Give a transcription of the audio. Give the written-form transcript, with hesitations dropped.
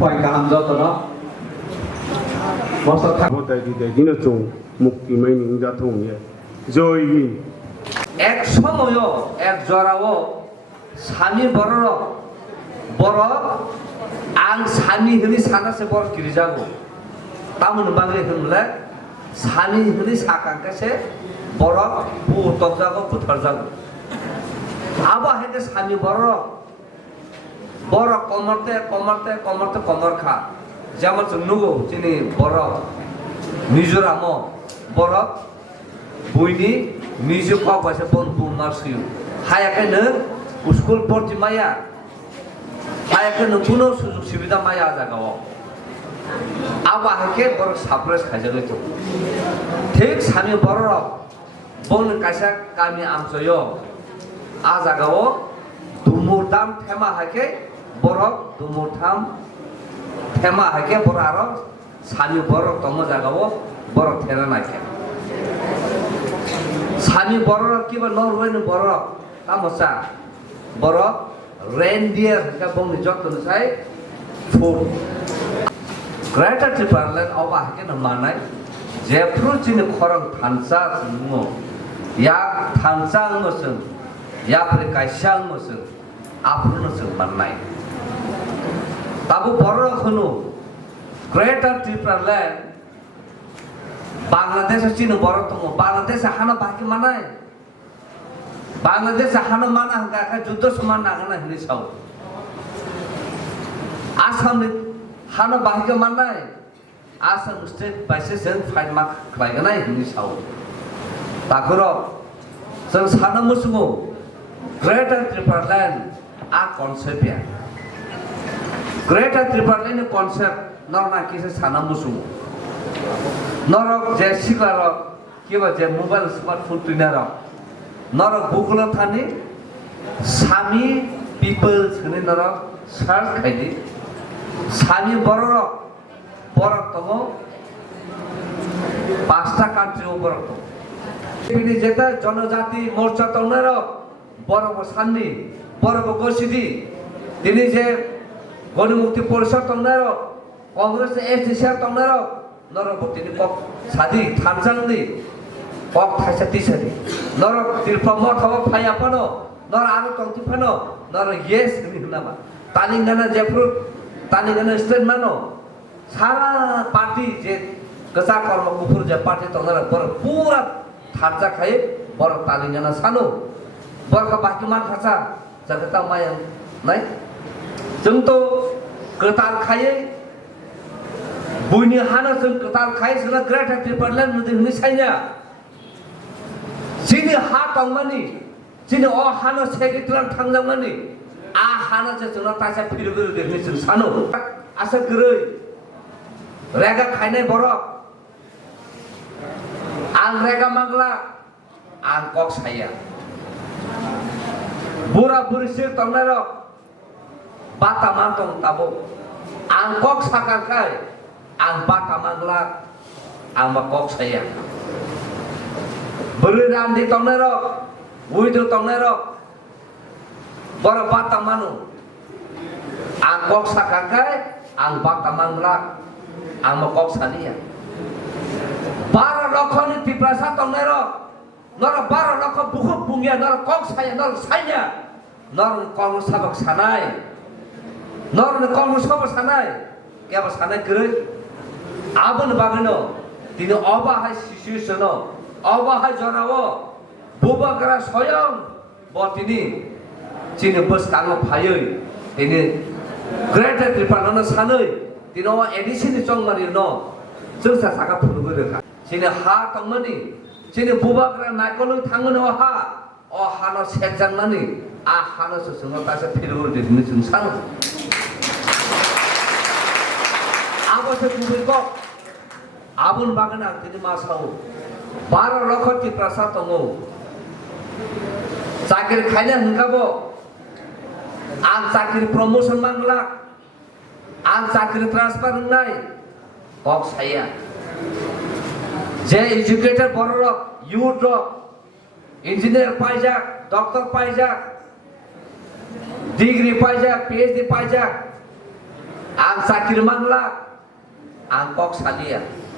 Hoài cảm do tao đó. Bó sao thẳng. Một tại vì cái nó trùng mục kỳ mấy những gia thùng như rồi এক সময়ও এক জরাও স্বামী বড় বড় আং স্বামী হলি সানাসে বড় গির্জাগো তামুন বাংলে হমলে স্বামী হলি সাকাঙ্কাসে বড় পুতক যাগো পুথর যাগো আবা হেতে স্বামী বড় বড় কমরতে কমরতে কমরতে কমর খা যেমন নুগো যিনি বড় মিজোরাম বড় বইনি মিউজিক পাইছে বন বুমারসিউ হায়াকেনো স্কুল ভর্তি মায়া হায়াকেনো কোনো সুযোগ সুবিধা মায়া জায়গাও আবা হাকে বড় সাপ্রেস খাইজাগৈ তো ঠিক স্বামী বড় বন কাইসা গামি আমসয় আ জায়গাও দুমুরদাম থেমা হাকে বড় দুমুরথাম থেমা হাকে বড় আর স্বামী বড় তম জায়গাও বড় থেরা নাইকে স্বামী বড় কিবা নরওয়েন বড় তামসা বড় রেনডিয়ার কা বংনি যত্ন চাই ফুল গ্রেটার টিপারলেন অবা হাকে না মানাই যে প্রুচিনি খরং থানসা সুমো ইয়া থানসা মসন ইয়া প্রে কাইসা মসন আফরন সং মাননাই তাবু বড় খনো গ্রেটার টিপারলেন বাংলাদেশে চিন বড় তমো বাংলাদেশে হানো বাকি মানায় বাংলাদেশে হানো মানা হাঙ্কা যুদ্ধ সমান নাগানা হিনি সাও আসামে হানো বাকি মানায় আসাম স্টেট বাইসে সেন ফাইট মাক খাইগানা হিনি সাও তাকর जों साना मुसुमो ग्रेटर त्रिपुरालैंड आ कॉन्सेप्ट या ग्रेटर त्रिपुरालैंड कॉन्सेप्ट नरना किसे साना मुसुमो नरक जे सिक्लार किबा जे मोबाइल स्मार्टफोन तुइनार नरक गुगल थानि सामी पीपल छने नरक सार्च खाइदि सामी बरर बरक तमो पांचटा कान्ट्री बरक तमो बिनि जेता जनजाति मोर्चा तंनार बरक सान्नि बरक गसिदि दिनि जे गणमुक्ति परिषद तंनार कांग्रेस एसडीसी तंनार नरक तिनि कक सादि थामसांनि कक थाइसा तिसादि नरक तिरफा मथाव फायापनो नर आरो तंतिफानो नर येस नि नामा तालिंगाना जेफ्रु तालिंगाना स्टेट मानो सारा पार्टी जे गसा कर्म गुफुर जे पार्टी तंनार बर पूरा थारजा खाय बर तालिंगाना सानो बरका बाकी मान खासा जगता माय नाय जोंथ गताल खाय बुइनि हाना जों गताल खाय जोंना ग्रेटर त्रिपुरालैंड नुदि हुनि साइना जिनि हा तंमानि जिनि अ हाना सेक्रेटारियाव थांजामानि आ हाना जे जोंना तासा फिरगुरु देनि जों सानो आसा गरै रेगा खायनाय बरक आं रेगा मांगला आं कक साया बुरा बुरि सिर तंनार बाता मान तंग ताबो आं कक साकारखाय आं बाता मांगला आं मा कक साया बुरि रामदि तंनार उइदो तंनार बर बाता मानु आं कक साकारखाय आं बाता मांगला आं मा कक सानिया 12 লক্ষनि तिप्रासा तंनार नर 12 লক্ষ बुखु बुंगिया नर कक साया नर साइया नर कांग्रेस साबक सानाय नर कांग्रेस साबक सानाय केबा सानाय गरै आबन बागनो दिनो अबाहाय सिचुएशन अबाहाय जराव बुबाग्रा स्वयं बतिनि चिनि बसकांग फायै दिनि ग्रेटर त्रिपुरानो सानै दिनो एडिसिनि चंमारि न जोंसा साका फुलगोरखा चिनि हा तंमनि चिनि बुबाग्रा नायकलु थांगनो हा अ हानो सेकजांनानि आ हानो सोसंनो तासे फिलगुर दिनि जों सानो आबसे बुबैको आबुन बागना दिनि मासाव 12 লক্ষ तिप्रासा तंगो चाकरि खायना हंगाबो आं चाकरि प्रमोशन मांगला आं चाकरि ट्रांसफार होनाय कक साया जे एजुकेटेड बरर youth engineer pajak, dokter pajak, degree pajak, PhD pajak, ang sakir manglak, ang kok salia.